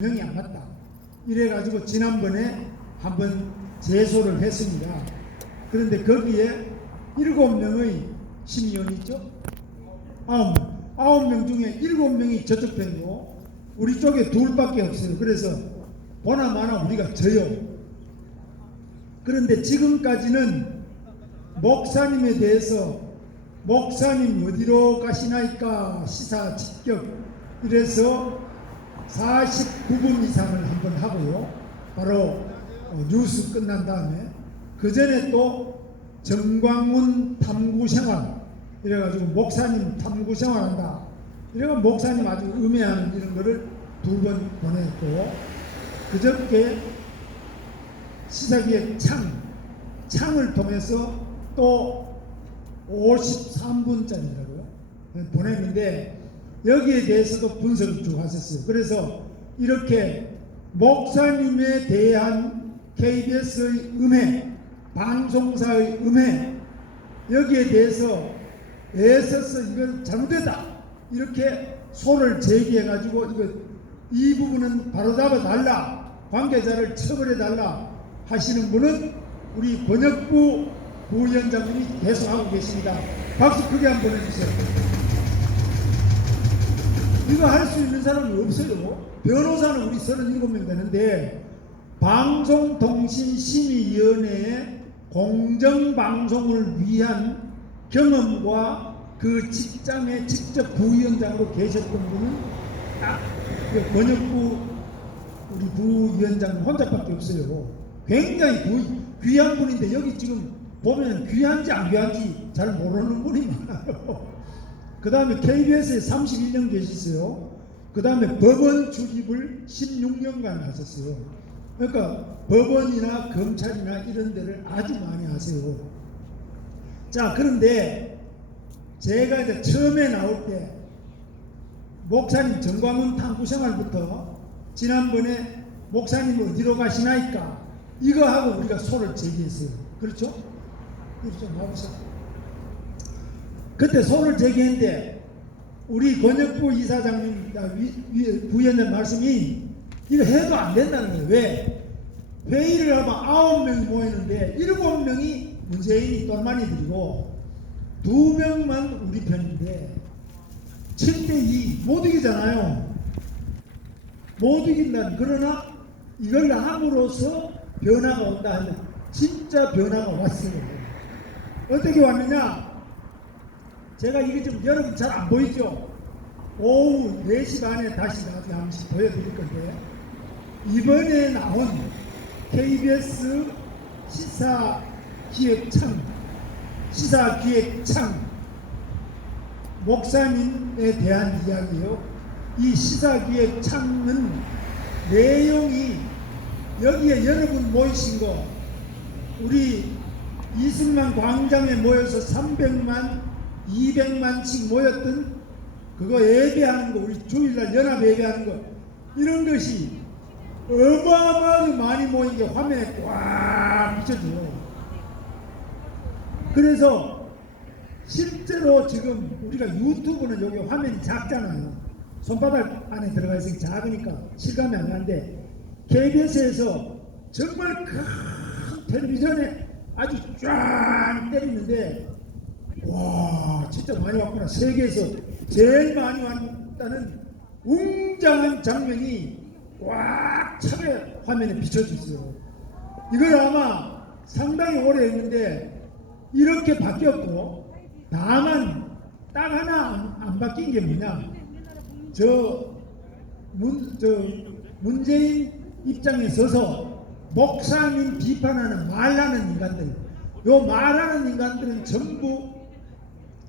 명이 안 맞다. 이래가지고 지난번에 한번 제소를 했습니다. 그런데 거기에 7명의 심의원이 있죠. 9명 중에 7명이 저쪽 편이고 우리 쪽에 2밖에 없어요. 그래서 보나마나 우리가 져요. 그런데 지금까지는 목사님에 대해서 목사님 어디로 가시나이까 시사 직격 이래서 49분 이상을 한번 하고요. 바로 뉴스 끝난 다음에 그 전에 또 정광훈 탐구생활 이래가지고 목사님 탐구생활한다. 이래가 목사님 아주 음해하는 이런 거를 2번 보냈고 그저께 시사기획 창을 통해서 또 53분짜리라고요 보냈는데 여기에 대해서도 분석을 쭉 하셨어요. 그래서 이렇게 목사님에 대한 KBS의 음해, 방송사의 음해 여기에 대해서 애써서 이건 잘못됐다 이렇게 소를 제기해가지고 이 부분은 바로잡아 달라, 관계자를 처벌해 달라 하시는 분은 우리 권혁부 부위원장님이 계속하고 계십니다. 박수 크게 한번 보내주세요. 이거 할 수 있는 사람이 없어요. 변호사는 우리 37명 되는데 방송통신심의위원회의 공정방송을 위한 경험과 그 직장에 직접 부위원장으로 계셨던 분은 딱 권혁부 우리 부위원장 혼자밖에 없어요. 굉장히 귀한 분인데 여기 지금 보면 귀한지 안 귀한지 잘 모르는 분이 많아요. 그 다음에 KBS에 31년 계셨어요. 그 다음에 법원 출입을 16년간 하셨어요. 그러니까 법원이나 검찰이나 이런 데를 아주 많이 하세요. 자, 그런데 제가 이제 처음에 나올 때 목사님 정광훈 탐구생활부터 지난번에 목사님 어디로 가시나이까 이거 하고 우리가 소를 제기했어요. 그렇죠? 그렇죠. 나오세요. 그때 소를 제기했는데 우리 권혁부 이사장님 부위원장 말씀이 이거 해도 안 된다는 거예요. 왜? 회의를 하면 9명이 모이는데 7명이 문재인이 똘마니들이고 2명만 우리 편인데 7대2 못 이기잖아요. 못 이긴다는. 그러나 이걸 함으로써 변화가 온다 하면 진짜 변화가 왔어요. 어떻게 왔느냐? 제가 이게 좀 여러분 잘 안 보이죠? 오후 4시 반에 다시 나중에 한 번씩 보여드릴 건데 이번에 나온 KBS 시사기획창 목사님에 대한 이야기요. 이 시사기획창은 내용이 여기에 여러분 모이신 거 우리 이승만 광장에 모여서 300만 200만씩 모였던 그거 예배하는 거 우리 주일날 연합 예배하는 거 이런 것이 어마어마하게 많이 모인 게 화면에 꽉 비춰져요. 그래서 실제로 지금 우리가 유튜브는 여기 화면이 작잖아요. 손바닥 안에 들어가 있으니 작으니까 실감이 안 나는데 KBS에서 정말 큰 텔레비전에 아주 쫙 때리는데 와 진짜 많이 왔구나. 세계에서 제일 많이 왔다는 웅장한 장면이 꽉 차게 화면에 비춰져 있어요. 이걸 아마 상당히 오래 했는데 이렇게 바뀌었고 다만 딱 하나 안 바뀐 게 뭐냐, 문재인 입장에 서서 목사님 비판하는 말하는 인간들, 요 말하는 인간들은 전부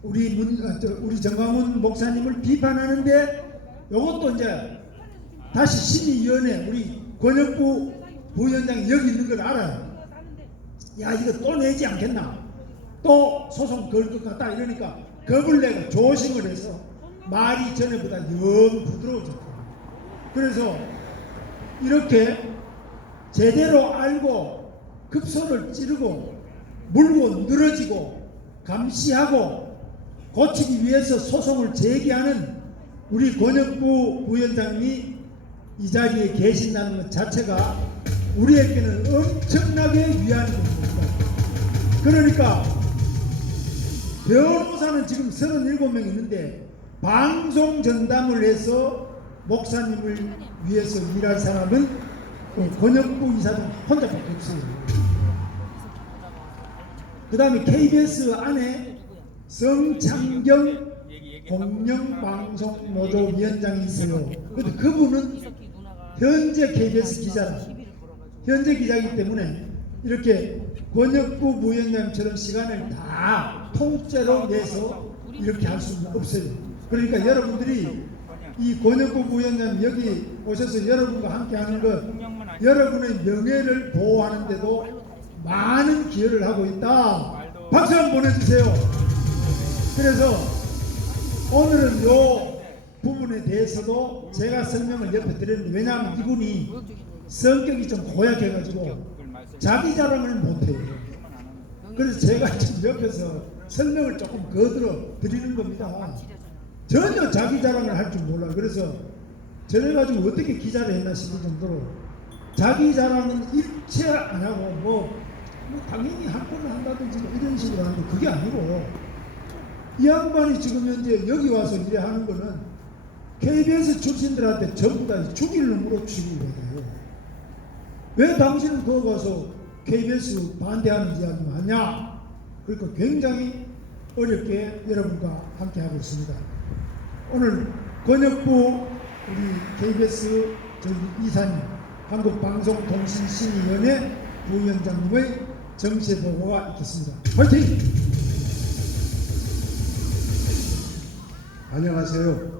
우리 정광훈 목사님을 비판하는데 요것도 이제 다시 심의위원회 우리 권혁부 부위원장이 여기 있는 걸 알아요. 야 이거 또 내지 않겠나, 또 소송 걸 것 같다 이러니까 겁을 내고 조심을 해서 말이 전에보다 영 부드러워졌고 그래서 이렇게 제대로 알고 급소를 찌르고 물고 늘어지고 감시하고 고치기 위해서 소송을 제기하는 우리 권혁부 부위원장님이 이 자리에 계신다는 것 자체가 우리에게는 엄청나게 위안이 됩니다. 그러니까 변호사는 지금 37명 있는데 방송 전담을 해서 목사님을 위해서 일할 사람은 권혁부 이사장 혼자밖에 없어요. 그 다음에 KBS 안에 성창경 공영방송노조위원장이 있어요. 근데 그분은 현재 KBS 기자라, 현재 기자이기 때문에 이렇게 권혁부 부위원장처럼 시간을 다 통째로 내서 이렇게 할 수는 없어요. 그러니까 여러분들이 이 권혁부 부위원장 여기 오셔서 여러분과 함께 하는 것, 여러분의 명예를 보호하는데도 많은 기여를 하고 있다. 박수 한번 보내주세요. 그래서 오늘은 요 부분에 대해서도 제가 설명을 옆에 드렸는데, 왜냐하면 이분이 성격이 좀 고약해가지고 자기 자랑을 못해요. 그래서 제가 지금 옆에서 설명을 조금 거들어 드리는 겁니다. 전혀 자기 자랑을 할 줄 몰라요. 그래서 저래 가지고 어떻게 기자를 했나 싶을 정도로 자기 자랑은 일체 안 하고 뭐 당연히 한 번을 한다든지 이런 식으로 하는데, 그게 아니고 이 양반이 지금 현재 여기 와서 일을 하는 거는 KBS 출신들한테 전부 다 죽일 놈으로 취급해요. 왜 당신은 거기 가서 KBS 반대하는 이야기만 하냐? 그러니까 굉장히 어렵게 여러분과 함께 하고 있습니다. 오늘 권혁부 우리 KBS 이사님, 한국방송통신심의위원회 부위원장님의 정치 보고가 있겠습니다. 화이팅! 안녕하세요.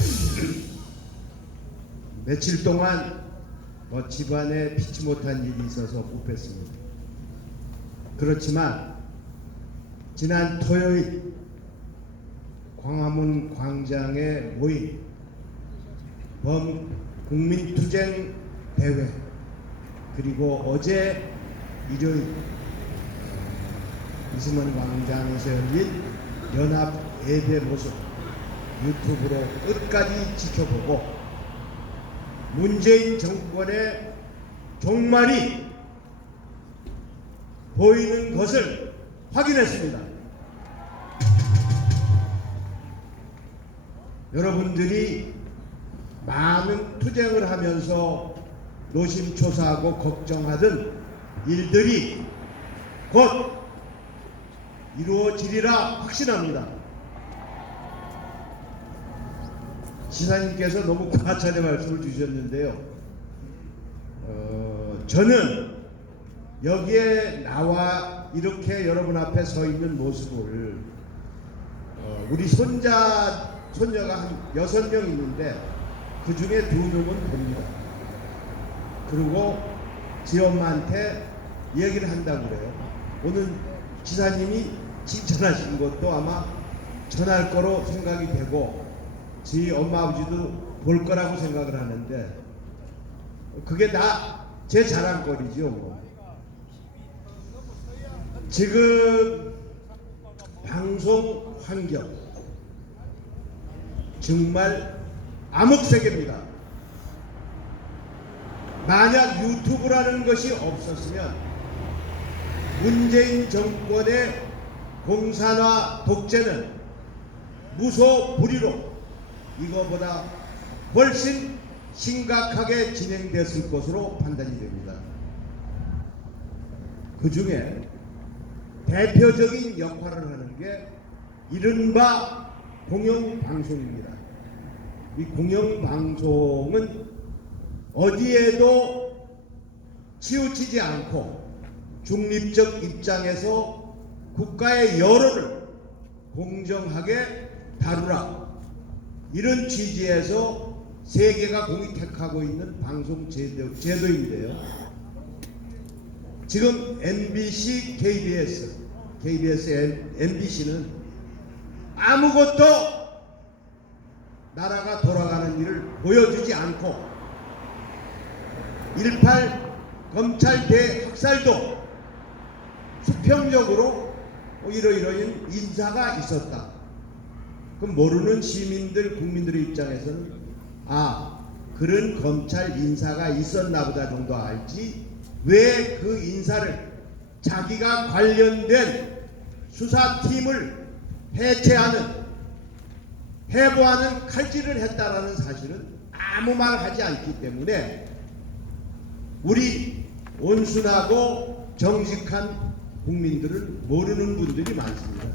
며칠 동안 집안에 피치 못한 일이 있어서 못 뵀습니다. 그렇지만 지난 토요일 광화문 광장에 모인 범국민투쟁 대회, 그리고 어제 일요일 이승만 광장에서 열린 연합 예배 모습 유튜브로 끝까지 지켜보고 문재인 정권의 종말이 보이는 것을 확인했습니다. 여러분들이 많은 투쟁을 하면서 노심초사하고 걱정하던 일들이 곧 이루어지리라 확신합니다. 지사님께서 너무 과찬의 말씀을 주셨는데요. 저는 여기에 나와 이렇게 여러분 앞에 서 있는 모습을 우리 손자가 한 6명 있는데 그 중에 2명은 봅니다. 그리고 지 엄마한테 얘기를 한다고 그래요. 오늘 지사님이 칭찬하신 것도 아마 전할 거로 생각이 되고 지 엄마 아버지도 볼 거라고 생각을 하는데, 그게 다 제 자랑거리죠. 뭐. 지금 방송 환경 정말 암흑세계입니다. 만약 유튜브라는 것이 없었으면 문재인 정권의 공산화 독재는 무소불위로 이거보다 훨씬 심각하게 진행됐을 것으로 판단이 됩니다. 그 중에 대표적인 역할을 하는 게 이른바 공영방송입니다. 이 공영방송은 어디에도 치우치지 않고 중립적 입장에서 국가의 여론을 공정하게 다루라, 이런 취지에서 세계가 공익택하고 있는 방송 제도인데요. 지금 MBC, KBS, MBC는 아무것도 나라가 돌아가는 일을 보여주지 않고 1.8 검찰 대학살도 수평적으로 이러이러한 인사가 있었다. 그럼 모르는 시민들, 국민들의 입장에서는 그런 검찰 인사가 있었나 보다 정도 알지 왜 그 인사를 자기가 관련된 수사팀을 해체하는 해부하는 칼질을 했다라는 사실은 아무 말 하지 않기 때문에 우리 온순하고 정직한 국민들은 모르는 분들이 많습니다.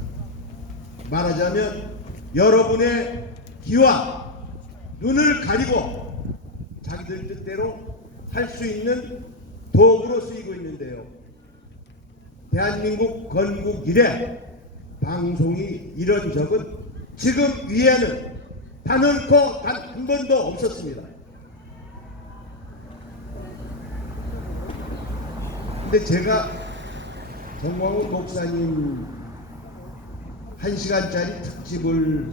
말하자면 여러분의 귀와 눈을 가리고 자기들 뜻대로 할 수 있는 도구로 쓰이고 있는데요. 대한민국 건국 이래 방송이 이런 적은 지금 위에는 단언코 단 한 번도 없었습니다. 근데 제가 정광훈 목사님 1시간짜리 특집을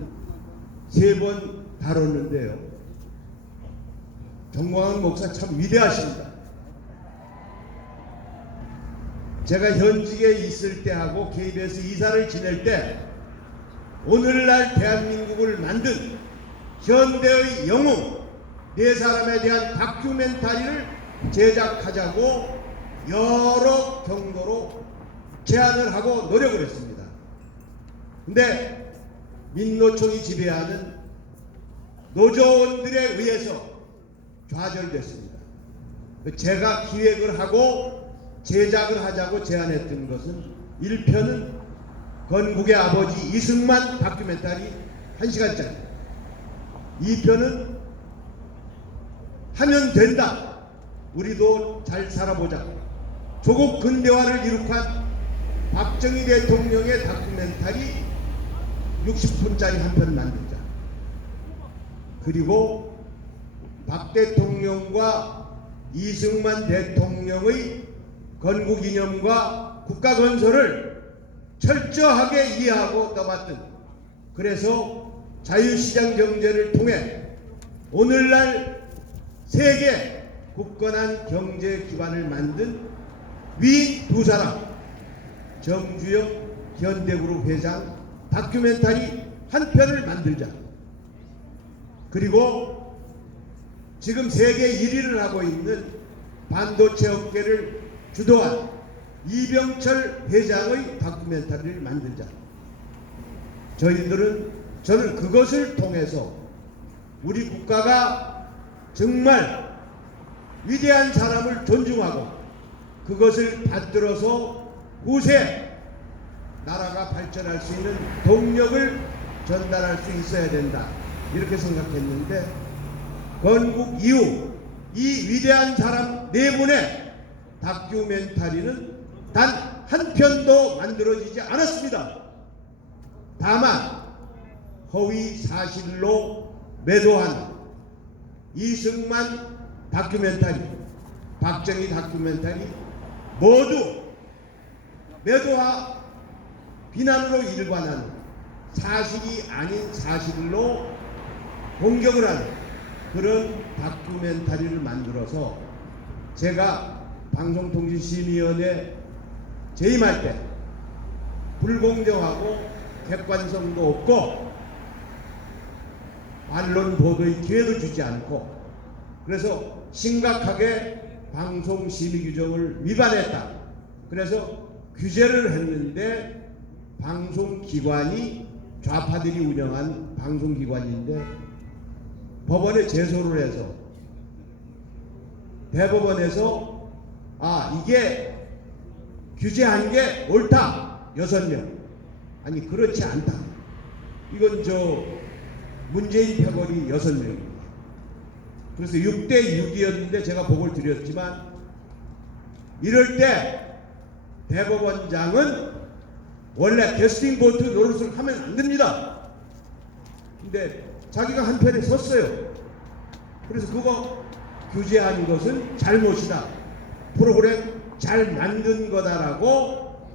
3번 다뤘는데요. 정광훈 목사 참 위대하십니다. 제가 현직에 있을 때하고 KBS 이사를 지낼 때 오늘날 대한민국을 만든 현대의 영웅 4사람에 대한 다큐멘터리를 제작하자고 여러 경로로 제안을 하고 노력을 했습니다. 근데 민노총이 지배하는 노조원들에 의해서 좌절됐습니다. 제가 기획을 하고 제작을 하자고 제안했던 것은 1편은 건국의 아버지 이승만 다큐멘터리 1시간짜리, 2편은 하면 된다, 우리도 잘 살아보자, 조국 근대화를 이룩한 박정희 대통령의 다큐멘터리 60분짜리 한 편 만들자. 그리고 박 대통령과 이승만 대통령의 건국 이념과 국가 건설을 철저하게 이해하고 떠받든, 그래서 자유시장 경제를 통해 오늘날 세계 굳건한 경제 기반을 만든 위인 2사람, 정주영 현대그룹 회장 다큐멘터리 한 편을 만들자. 그리고 지금 세계 1위를 하고 있는 반도체 업계를 주도한 이병철 회장의 다큐멘터리를 만들자. 저는 그것을 통해서 우리 국가가 정말 위대한 사람을 존중하고 그것을 받들어서 후세 나라가 발전할 수 있는 동력을 전달할 수 있어야 된다, 이렇게 생각했는데, 건국 이후 이 위대한 사람 4분의 다큐멘터리는 단 한 편도 만들어지지 않았습니다. 다만 허위 사실로 매도한 이승만 다큐멘터리, 박정희 다큐멘터리 모두 매도와 비난으로 일관하는, 사실이 아닌 사실로 공격을 하는 그런 다큐멘터리를 만들어서 제가 방송통신심의위원회 재임할 때 불공정하고 객관성도 없고 언론 보도의 기회도 주지 않고, 그래서 심각하게 방송심의규정을 위반했다, 그래서 규제를 했는데, 방송기관이 좌파들이 운영한 방송기관인데 법원에 제소를 해서 대법원에서 이게 규제한 게 옳다, 6명. 아니 그렇지 않다, 이건 문재인 패거리 6명입니다. 그래서 6대6이었는데 제가 보고를 드렸지만, 이럴 때 대법원장은 원래 캐스팅 보트 노릇을 하면 안 됩니다. 근데 자기가 한 편에 섰어요. 그래서 그거 규제한 것은 잘못이다, 프로그램 잘 만든 거다라고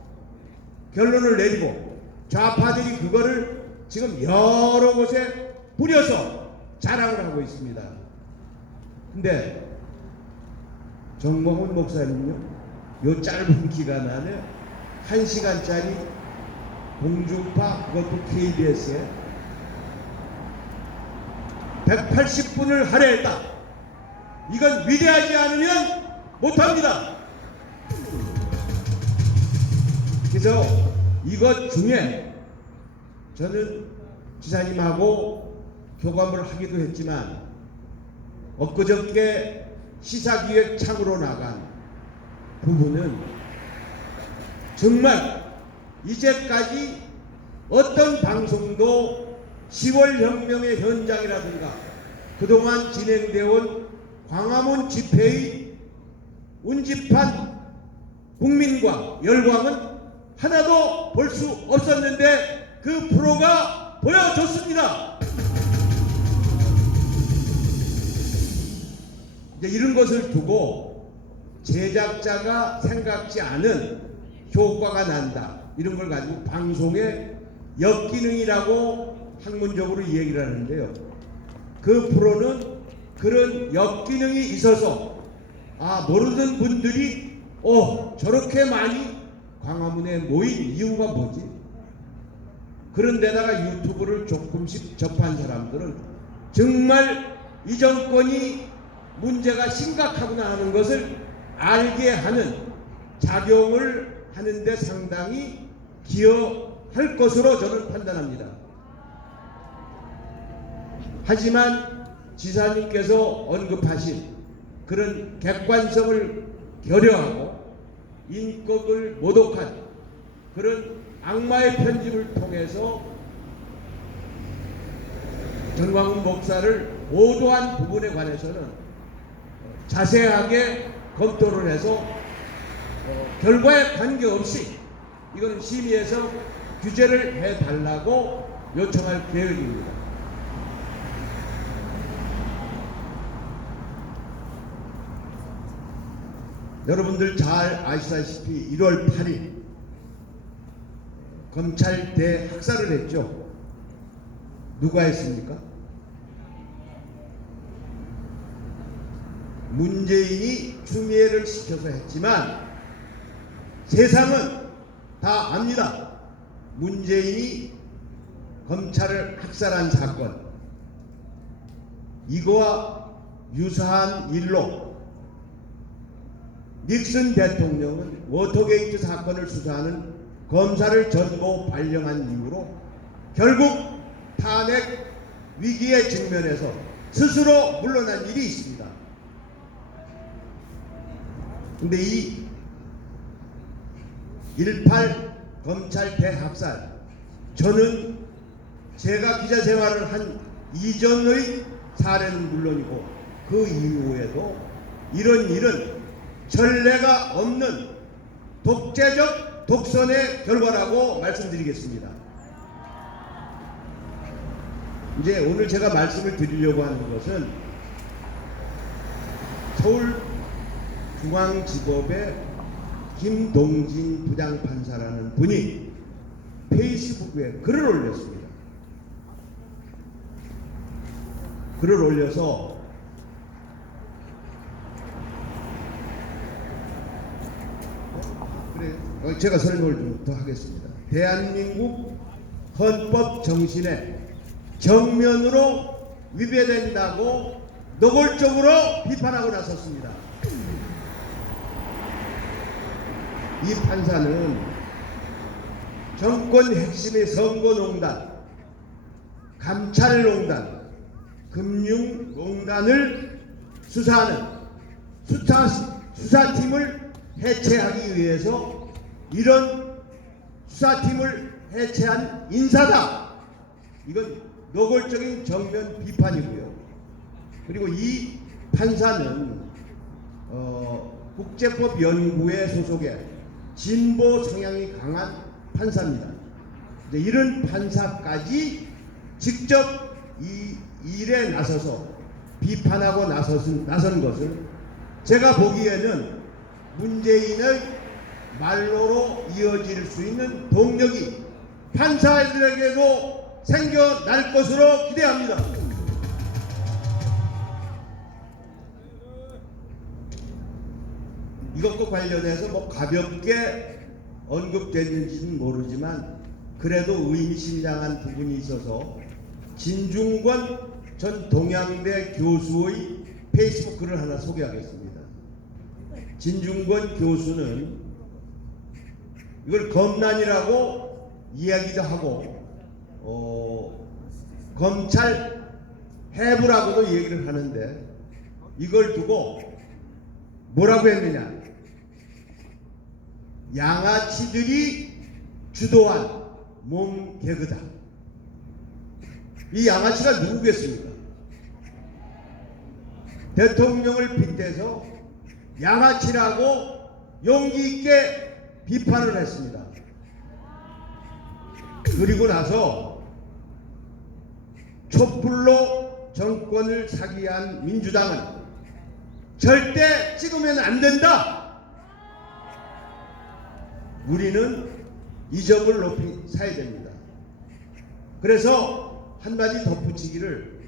결론을 내리고, 좌파들이 그거를 지금 여러 곳에 뿌려서 자랑을 하고 있습니다. 근데 정광훈 목사님요, 요 짧은 기간 안에 1시간짜리 공중파, 그것도 KBS에 180분을 할애했다. 이건 위대하지 않으면 못합니다. 그래서 이것 중에 저는 지사님하고 교감을 하기도 했지만 엊그저께 시사기획창으로 나간 부분은 정말 이제까지 어떤 방송도 10월 혁명의 현장이라든가 그동안 진행되어 온 광화문 집회의 운집한 국민과 열광은 하나도 볼 수 없었는데 그 프로가 보여줬습니다. 이제 이런 것을 두고 제작자가 생각지 않은 효과가 난다, 이런 걸 가지고 방송의 역기능이라고 학문적으로 얘기를 하는데요. 그 프로는 그런 역기능이 있어서 모르는 분들이 저렇게 많이 광화문에 모인 이유가 뭐지? 그런데다가 유튜브를 조금씩 접한 사람들은 정말 이 정권이 문제가 심각하구나 하는 것을 알게 하는 작용을 하는데 상당히 기여할 것으로 저는 판단합니다. 하지만 지사님께서 언급하신 그런 객관성을 결여하고 인격을 모독한 그런 악마의 편집을 통해서 전광훈 목사를 보도한 부분에 관해서는 자세하게 검토를 해서 결과에 관계없이 이거는 심의해서 규제를 해달라고 요청할 계획입니다. 여러분들 잘 아시다시피 1월 8일 검찰 대학살을 했죠. 누가 했습니까? 문재인이 추미애를 시켜서 했지만 세상은 다 압니다. 문재인이 검찰을 학살한 사건, 이거와 유사한 일로 닉슨 대통령은 워터게이트 사건을 수사하는 검사를 전보 발령한 이후로 결국 탄핵 위기에 직면해서 스스로 물러난 일이 있습니다. 근데 이 1.8 검찰 대학살, 저는 제가 기자 생활을 한 이전의 사례는 물론이고 그 이후에도 이런 일은 전례가 없는 독재적 독선의 결과라고 말씀드리겠습니다. 이제 오늘 제가 말씀을 드리려고 하는 것은 서울중앙지법의 김동진 부장판사라는 분이 페이스북에 글을 올렸습니다. 글을 올려서 제가 설명을 좀 더 하겠습니다. 대한민국 헌법 정신에 정면으로 위배된다고 노골적으로 비판하고 나섰습니다. 이 판사는 정권 핵심의 선거농단, 감찰농단, 금융농단을 수사하는 수사팀을 해체하기 위해서 이런 수사팀을 해체한 인사다, 이건 노골적인 정면 비판이고요. 그리고 이 판사는 국제법연구회 소속의 진보 성향이 강한 판사입니다. 이제 이런 판사까지 직접 이 일에 나서서 비판하고 나선 것을 제가 보기에는 문재인의 말로로 이어질 수 있는 동력이 판사들에게도 생겨날 것으로 기대합니다. 이것과 관련해서 뭐 가볍게 언급됐는지는 모르지만 그래도 의미심장한 부분이 있어서 진중권 전 동양대 교수의 페이스북 글을 하나 소개하겠습니다. 진중권 교수는 이걸 검난이라고 이야기도 하고 검찰 해부라고도 얘기를 하는데 이걸 두고 뭐라고 했느냐, 양아치들이 주도한 몸 개그다. 이 양아치가 누구겠습니까? 대통령을 빗대서 양아치라고 용기 있게 비판을 했습니다. 그리고 나서 촛불로 정권을 사기한 민주당은 절대 찍으면 안 된다. 우리는 이 점을 높이 사야 됩니다. 그래서 한마디 덧붙이기를,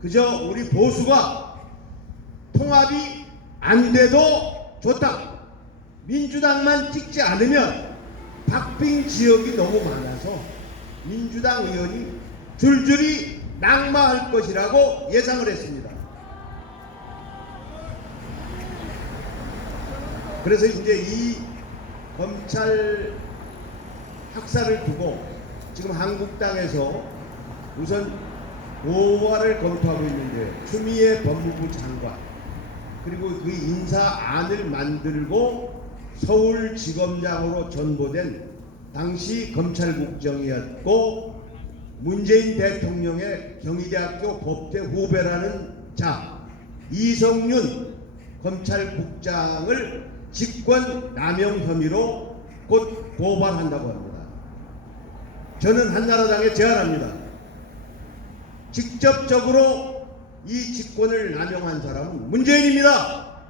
그저 우리 보수가 통합이 안 돼도 좋다. 민주당만 찍지 않으면 박빙 지역이 너무 많아서 민주당 의원이 줄줄이 낙마할 것이라고 예상을 했습니다. 그래서 이제 이 검찰 학살을 두고 지금 한국당에서 우선 고발을 검토하고 있는데, 추미애 법무부 장관 그리고 그 인사안을 만들고 서울지검장으로 전보된 당시 검찰국장이었고 문재인 대통령의 경희대학교 법대 후배라는 자 이성윤 검찰국장을 직권 남용 혐의로 곧 고발한다고 합니다. 저는 한나라당에 제안합니다. 직접적으로 이 직권을 남용한 사람은 문재인입니다.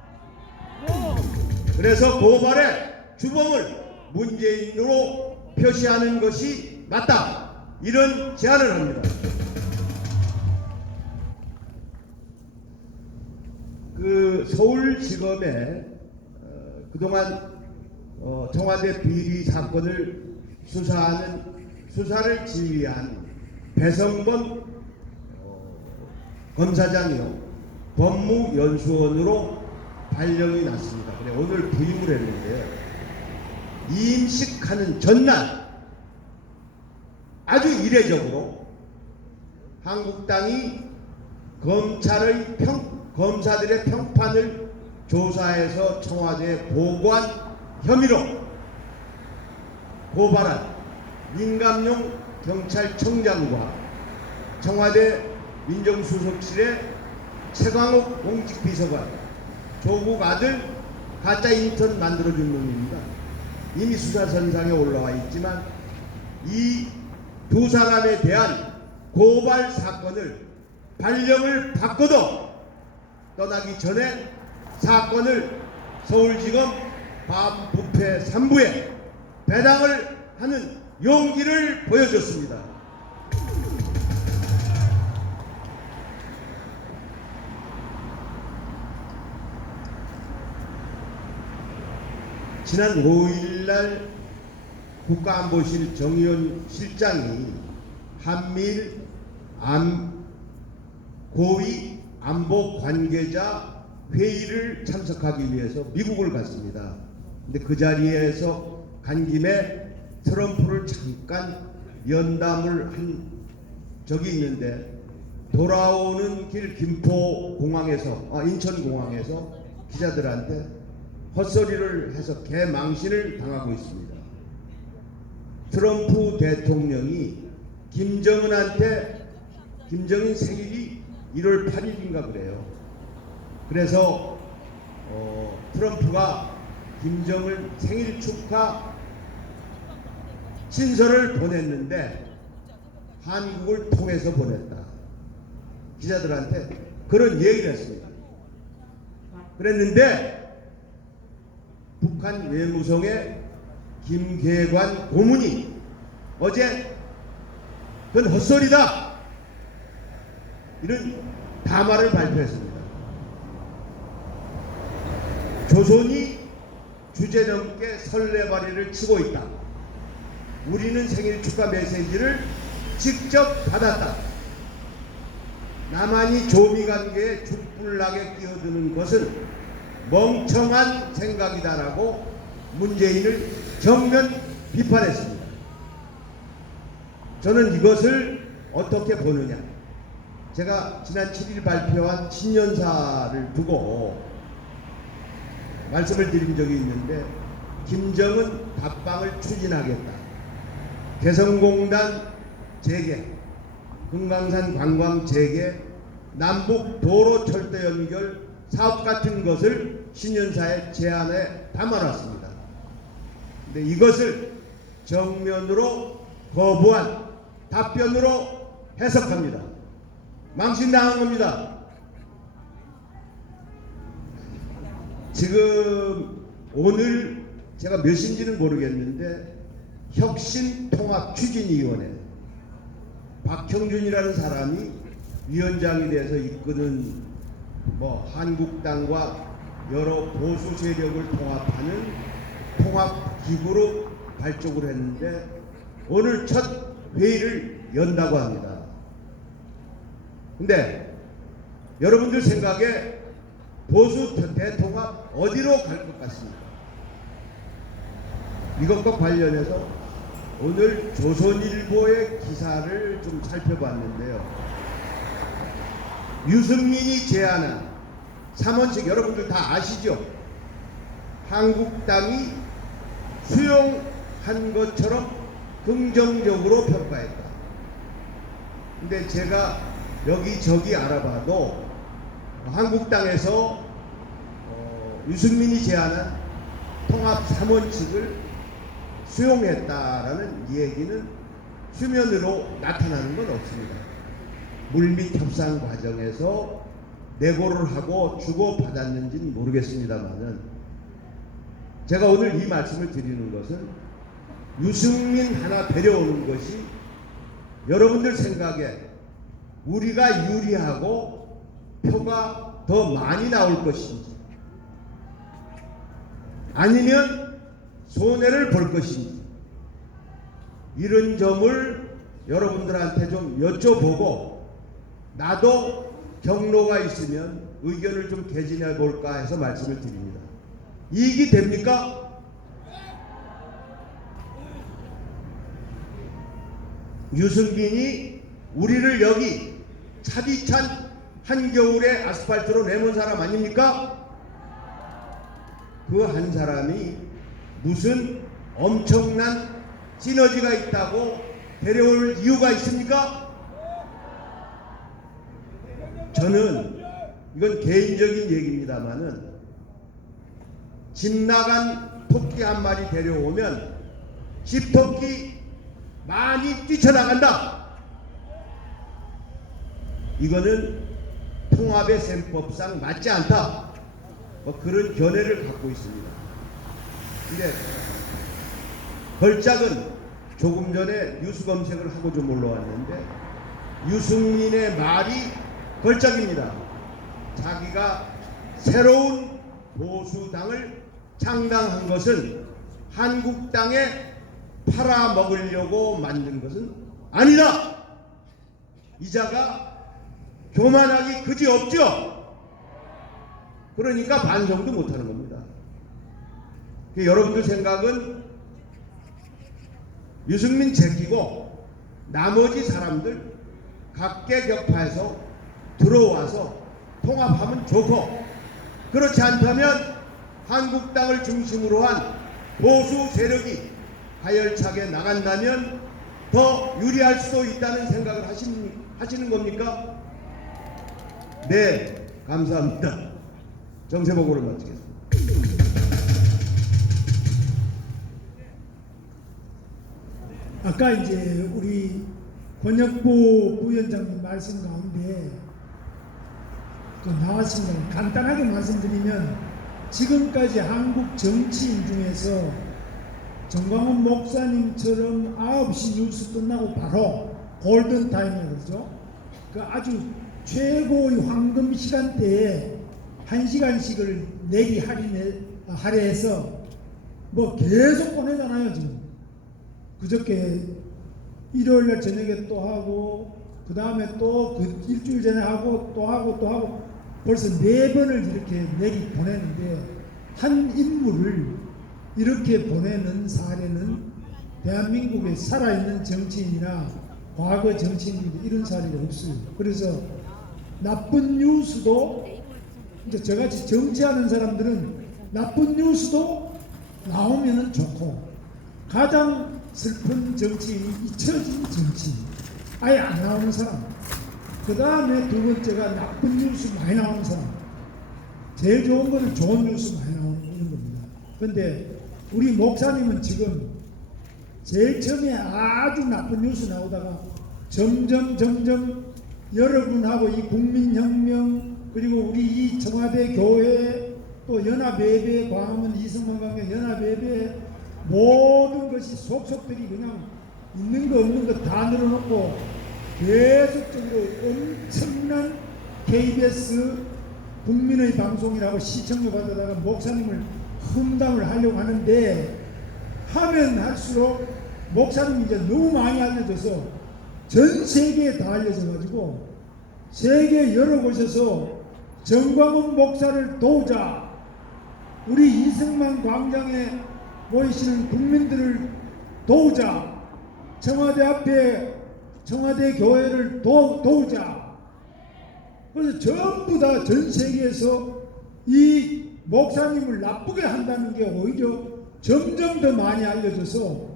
그래서 고발의 주범을 문재인으로 표시하는 것이 맞다, 이런 제안을 합니다. 그 서울지검에 그동안 청와대 비리 사건을 수사를 지휘한 배성범 검사장이요, 법무연수원으로 발령이 났습니다. 그래 오늘 부임을 했는데, 임식하는 전날 아주 이례적으로 한국당이 검사들의 평판을 조사해서 청와대에 보고한 혐의로 고발한 민감용 경찰청장과 청와대 민정수석실의 최광욱 공직비서관, 조국 아들 가짜 인턴 만들어준 놈입니다. 이미 수사선상에 올라와 있지만 이 두 사람에 대한 고발 사건을 발령을 받고도 떠나기 전에 사건을 서울지검 반부패 3부에 배당을 하는 용기를 보여줬습니다. 지난 5일날 국가안보실 정의원 실장이 한미일 고위 안보 관계자 회의를 참석하기 위해서 미국을 갔습니다. 근데 그 자리에서 간 김에 트럼프를 잠깐 연담을 한 적이 있는데, 돌아오는 길 김포공항에서 인천공항에서 기자들한테 헛소리를 해서 개망신을 당하고 있습니다. 트럼프 대통령이 김정은 생일이 1월 8일인가 그래요. 그래서 트럼프가 김정은 생일 축하 친서를 보냈는데 한국을 통해서 보냈다. 기자들한테 그런 얘기를 했습니다. 그랬는데 북한 외무성의 김계관 고문이 어제 그건 헛소리다, 이런 담화를 발표했습니다. 조선이 주제넘게 설레발이를 치고 있다. 우리는 생일 축하 메시지를 직접 받았다. 나만이 조미관계에 죽불나게 끼어드는 것은 멍청한 생각이다라고 문재인을 정면 비판했습니다. 저는 이것을 어떻게 보느냐, 제가 지난 7일 발표한 신년사를 두고 말씀을 드린 적이 있는데, 김정은 답방을 추진하겠다, 개성공단 재개, 금강산 관광 재개, 남북 도로 철도 연결 사업 같은 것을 신년사의 제안에 담아놨습니다. 근데 이것을 정면으로 거부한 답변으로 해석합니다. 망신당한 겁니다. 지금 오늘 제가 몇 시인지는 모르겠는데 혁신통합추진위원회 박형준이라는 사람이 위원장이 돼서 이끄는 한국당과 여러 보수 세력을 통합하는 통합기구로 발족을 했는데 오늘 첫 회의를 연다고 합니다. 근데 여러분들 생각에 보수 대통합 어디로 갈 것 같습니까? 이것과 관련해서 오늘 조선일보의 기사를 좀 살펴봤는데요. 유승민이 제안한 3원칙, 여러분들 다 아시죠? 한국당이 수용한 것처럼 긍정적으로 평가했다. 근데 제가 여기저기 알아봐도 한국당에서 유승민이 제안한 통합 3원칙을 수용했다라는 얘기는 수면으로 나타나는 건 없습니다. 물밑 협상 과정에서 내고를 하고 주고받았는지는 모르겠습니다만은, 제가 오늘 이 말씀을 드리는 것은 유승민 하나 데려오는 것이 여러분들 생각에 우리가 유리하고 표가 더 많이 나올 것인지, 아니면 손해를 볼 것인지, 이런 점을 여러분들한테 좀 여쭤보고 나도 경로가 있으면 의견을 좀 개진해 볼까 해서 말씀을 드립니다. 이익이 됩니까? 유승민이 우리를 여기 차디찬 한겨울에 아스팔트로 내몬 사람 아닙니까? 그 한 사람이 무슨 엄청난 시너지가 있다고 데려올 이유가 있습니까? 저는 이건 개인적인 얘기입니다만은, 집 나간 토끼 한 마리 데려오면 집토끼 많이 뛰쳐나간다. 이거는 통합의 셈법상 맞지 않다. 그런 견해를 갖고 있습니다. 근데 걸작은 조금 전에 뉴스 검색을 하고 좀 올라왔는데 유승민의 말이 걸작입니다. 자기가 새로운 보수당을 창당한 것은 한국당에 팔아먹으려고 만든 것은 아니다. 이자가 교만하기 그지없죠. 그러니까 반성도 못하는 겁니다. 여러분들 생각은 유승민 제끼고 나머지 사람들 각계격파에서 들어와서 통합하면 좋고, 그렇지 않다면 한국당을 중심으로 한 보수 세력이 가열차게 나간다면 더 유리할 수도 있다는 생각을 하시는 겁니까? 네, 감사합니다. 정세보고를 마치겠습니다. 아까 이제 우리 권혁보 부위원장님 말씀 가운데 나왔습니다. 간단하게 말씀드리면, 지금까지 한국 정치인 중에서 정광훈 목사님처럼 9시 뉴스 끝나고 바로 골든타임이라고 그러죠. 그 아주 최고의 황금 시간대에 1시간씩을 내기 할애해서 계속 보내잖아요. 지금 그저께 일요일날 저녁에 또 하고 그 다음에 또 그 일주일 전에 하고 또 하고 또 하고 벌써 4번을 이렇게 내리 보내는데 한 인물을 이렇게 보내는 사례는 대한민국에 살아있는 정치인이나 과거 정치인들도 이런 사례가 없어요. 그래서 나쁜 뉴스도 이제 저같이 정치하는 사람들은 나쁜 뉴스도 나오면은 좋고, 가장 슬픈 정치인이 잊혀진 정치인, 아예 안 나오는 사람, 그 다음에 두 번째가 나쁜 뉴스 많이 나오는 사람, 제일 좋은 거는 좋은 뉴스 많이 나오는 겁니다. 근데 우리 목사님은 지금 제일 처음에 아주 나쁜 뉴스 나오다가 점점 여러분하고 이 국민혁명, 그리고 우리 이 청와대 교회, 또 연합예배, 광화문 이승만 강경 연합예배, 모든 것이 속속들이 그냥 있는 거 없는 거 다 늘어놓고 계속적으로 엄청난 KBS 국민의 방송이라고 시청료 받아다가 목사님을 흠담을 하려고 하는데, 하면 할수록 목사님이 이제 너무 많이 알려져서 전 세계에 다 알려져 가지고 세계 여러 곳에서 정광훈 목사를 도우자, 우리 이승만 광장에 모이시는 국민들을 도우자, 청와대 앞에 청와대 교회를 도우자. 그래서 전부 다 전 세계에서 이 목사님을 나쁘게 한다는 게 오히려 점점 더 많이 알려져서,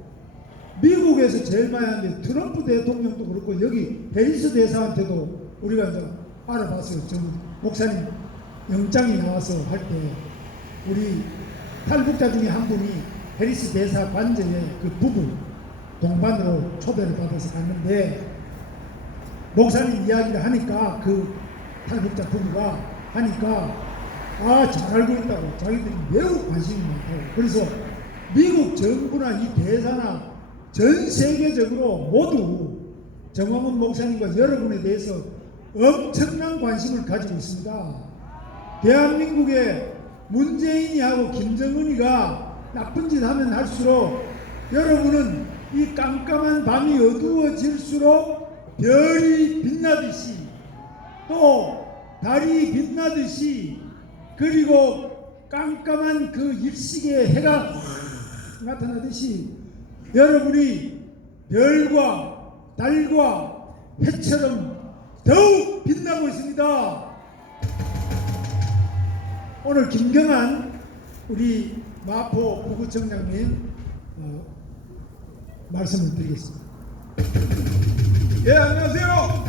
미국에서 제일 많이 하는데 트럼프 대통령도 그렇고 여기 해리스 대사한테도 우리가 이제 알아봤어요. 목사님 영장이 나와서 할 때 우리 탈북자 중에 한 분이 해리스 대사 관저에 그 부부 동반으로 초대를 받아서 갔는데, 목사님 이야기를 하니까 그 탈북자 부부가 하니까 잘 알고 있다고, 자기들이 매우 관심이 많다고. 그래서 미국 정부나 이 대사나 전 세계적으로 모두 정광훈 목사님과 여러분에 대해서 엄청난 관심을 가지고 있습니다. 대한민국에 문재인이 하고 김정은이가 나쁜 짓 하면 할수록 여러분은 이 깜깜한 밤이 어두워질수록 별이 빛나듯이, 또 달이 빛나듯이, 그리고 깜깜한 그 일식에 해가 확 나타나듯이 여러분이 별과 달과 해처럼 더욱 빛나고 있습니다. 오늘 김경환 우리 마포 부구청장님 말씀을 드리겠습니다. 예, 안녕하세요.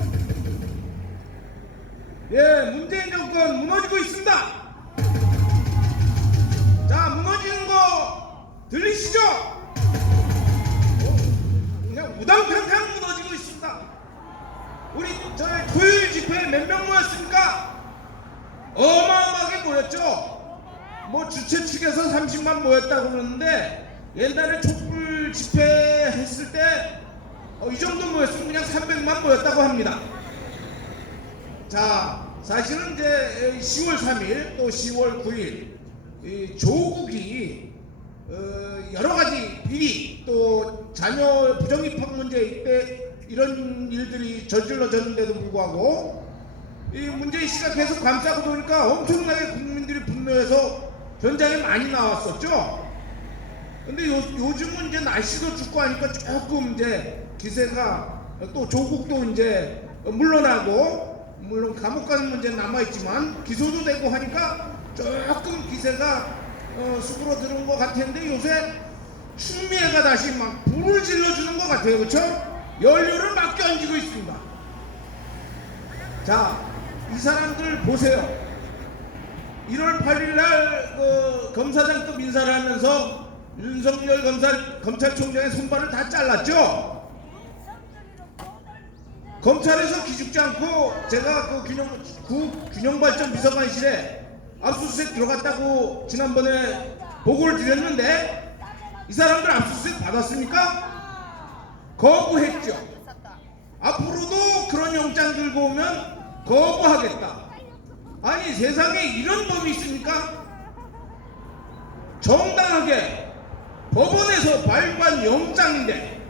예, 문재인 정권 무너지고 있습니다. 자, 무너지는 거 들리시죠? 그냥 우당탕탕 무너지고 있습니다. 우리 저희 토요일 집회에 몇 명 모였습니까? 어마어마하게 모였죠. 뭐 주최 측에서 30만 모였다고 그러는데, 옛날에 촛불 집회 했을 때 이 정도 모였으면 그냥 300만 모였다고 합니다. 자, 사실은 이제 10월 3일 또 10월 9일 조국이 여러 가지 비리, 또 자녀 부정입학 문제 때 이런 일들이 저질러졌는데도 불구하고 이 문재인 씨가 계속 감싸고 보니까 엄청나게 국민들이 분노해서 현장에 많이 나왔었죠. 근데 요즘은 이제 날씨도 춥고 하니까 조금 이제 기세가, 또 조국도 이제 물러나고, 물론 감옥 가는 문제는 남아있지만 기소도 되고 하니까 조금 기세가 수그러드는 것 같은데, 요새 추미애가 다시 막 불을 질러주는 것 같아요. 그렇죠? 연료를 막 끼얹고 있습니다. 자, 이 사람들 보세요. 1월 8일 날 검사장급 인사를 하면서 윤석열 검찰총장의 손발을 다 잘랐죠. 검찰에서 기죽지 않고 제가 그 균형발전 비서관실에 압수수색 들어갔다고 지난번에 보고를 드렸는데, 이 사람들 압수수색 받았습니까? 거부했죠. 앞으로도 그런 영장 들고 오면 거부하겠다. 아니, 세상에 이런 법이 있습니까? 정당하게 법원에서 발부한 영장인데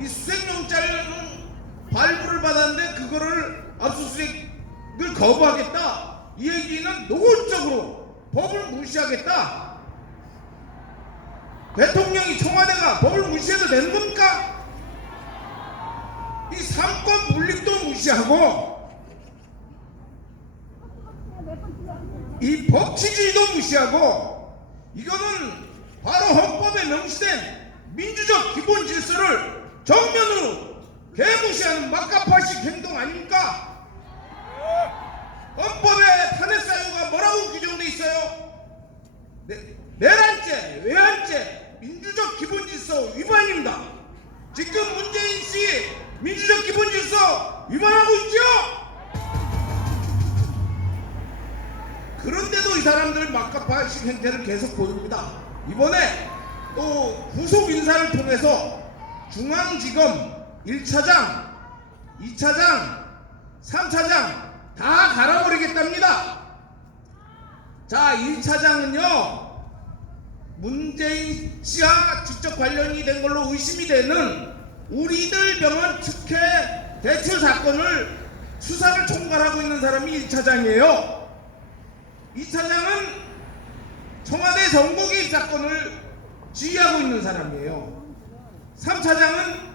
이 수색영장을 발부를 받았는데 그거를 압수수색을 거부하겠다. 이 얘기는 노골적으로 법을 무시하겠다. 대통령이 청와대가 법을 무시해도 되는 겁니까? 이 삼권 분립도 무시하고 이 법 취지도 무시하고 이거는 바로 헌법에 명시된 민주적 기본 질서를 정면으로 개무시하는 막가파식 행동 아닙니까? 헌법에 탄핵 사유가 뭐라고 규정돼 있어요? 내란죄, 외환죄, 민주적 기본 질서 위반입니다. 지금 문재인 씨 민주적 기본 질서 위반하고 있죠? 그런데도 이 사람들 막가파식 행태를 계속 보입니다. 이번에 또 후속 인사를 통해서 중앙지검 1차장, 2차장, 3차장 다 갈아버리겠답니다. 자, 1차장은요 문재인 씨와 직접 관련이 된 걸로 의심이 되는 우리들 병원 특혜 대출 사건을 수사를 총괄하고 있는 사람이 1차장이에요. 2차장은 청와대 정보 개입 사건을 지휘하고 있는 사람이에요. 3차장은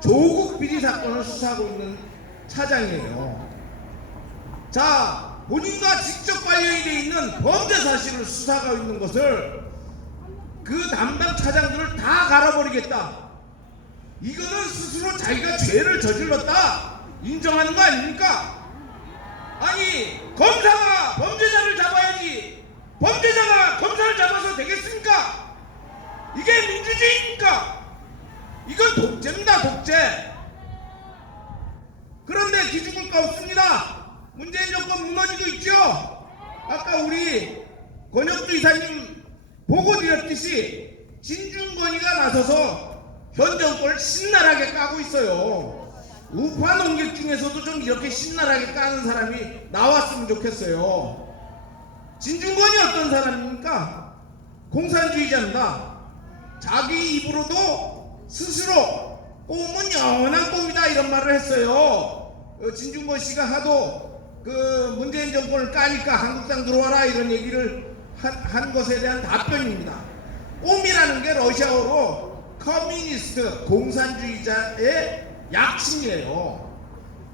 조국 비리 사건을 수사하고 있는 차장이에요. 자, 본인과 직접 관련이 돼 있는 범죄 사실을 수사하고 있는 것을 그 담당 차장들을 다 갈아버리겠다. 이거는 스스로 자기가 죄를 저질렀다 인정하는 거 아닙니까? 아니, 검사가 범죄자를 잡아야지 범죄자가 검사를 잡아서 되겠습니까? 이게 민주주의입니까? 이건 독재입니다, 독재. 그런데 기죽을 거 없습니다. 문재인 정권 무너지고 있죠. 아까 우리 권혁주 이사님 보고 드렸듯이 진중권이가 나서서 현 정권을 신랄하게 까고 있어요. 우파 농객 중에서도 좀 이렇게 신랄하게 까는 사람이 나왔으면 좋겠어요. 진중권이 어떤 사람입니까? 공산주의자입니다. 자기 입으로도 스스로 꿈은 영원한 꿈이다 이런 말을 했어요. 진중권 씨가 하도 그 문재인 정권을 까니까 한국당 들어와라 이런 얘기를 한 것에 대한 답변입니다. 꿈이라는 게 러시아어로 커뮤니스트 공산주의자의 약칭이에요.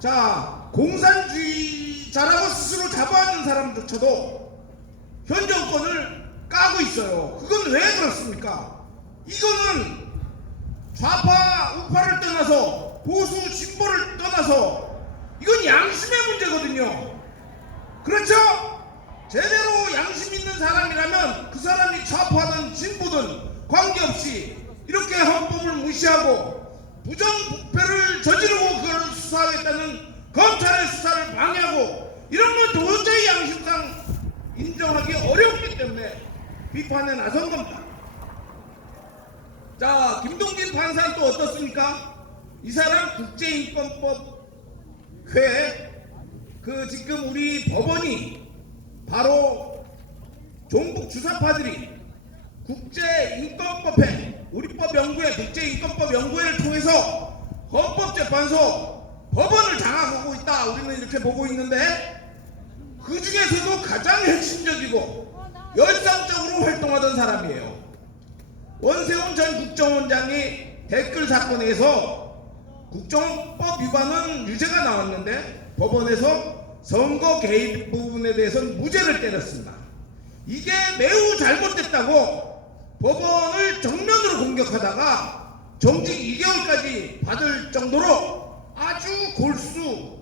자, 공산주의자라고 스스로 자부하는 사람조차도 현 정권을 까고 있어요. 그건 왜 그렇습니까? 이거는 좌파 우파를 떠나서 보수 진보를 떠나서 이건 양심의 문제거든요. 그렇죠? 제대로 양심 있는 사람이라면 그 사람이 좌파든 진보든 관계없이 이렇게 헌법을 무시하고 부정부패를 저지르고 그걸 수사하겠다는 검찰의 수사를 방해하고 이런 건 도저히 양심상 인정하기 어렵기 때문에 비판에 나선 겁니다. 자, 김동진 판사는 또 어떻습니까? 이 사람 국제인권법 그 지금 우리 법원이 바로 종북 주사파들이 국제인권법회 우리법 연구회 국제인권법 연구회를 통해서 헌법재판소 법원을 장악하고 있다 우리는 이렇게 보고 있는데 그 중에서도 가장 핵심적이고 열성적으로 활동하던 사람이에요. 원세훈 전 국정원장이 댓글 사건에서 국정법 위반은 유죄가 나왔는데 법원에서 선거 개입 부분에 대해서는 무죄를 때렸습니다. 이게 매우 잘못됐다고 법원을 정면으로 공격하다가 정직 2개월까지 받을 정도로 아주 골수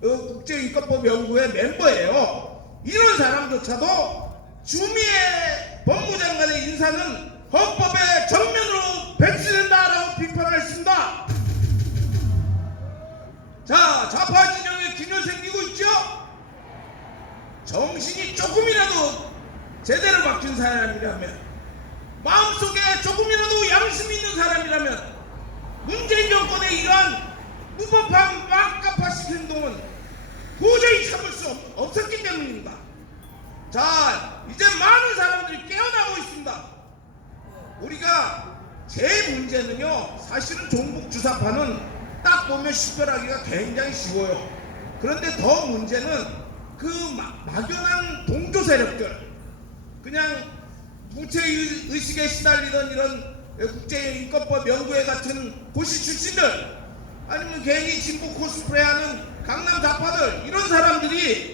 국제인권법 연구회 멤버예요. 이런 사람조차도 추미애 법무장관의 인사는 헌법에 정면으로 배치된다라고 비판을 했습니다. 자, 좌파 진영에 균열 생기고 있죠? 정신이 조금이라도 제대로 박힌 사람이라면 마음속에 조금이라도 양심 있는 사람이라면 문재인 정권의 이러한 무법한 막가파식 행동은 도저히 참을 수 없었기 때문입니다. 자, 이제 많은 사람들이 깨어나고 있습니다. 우리가 제일 문제는요, 사실은 종북 주사파는 딱 보면 식별하기가 굉장히 쉬워요. 그런데 더 문제는 그 막연한 동조 세력들, 그냥 무채의식에 시달리던 이런 국제인권법 연구회 같은 고시 출신들, 아니면 괜히 진보 코스프레하는 강남 좌파들, 이런 사람들이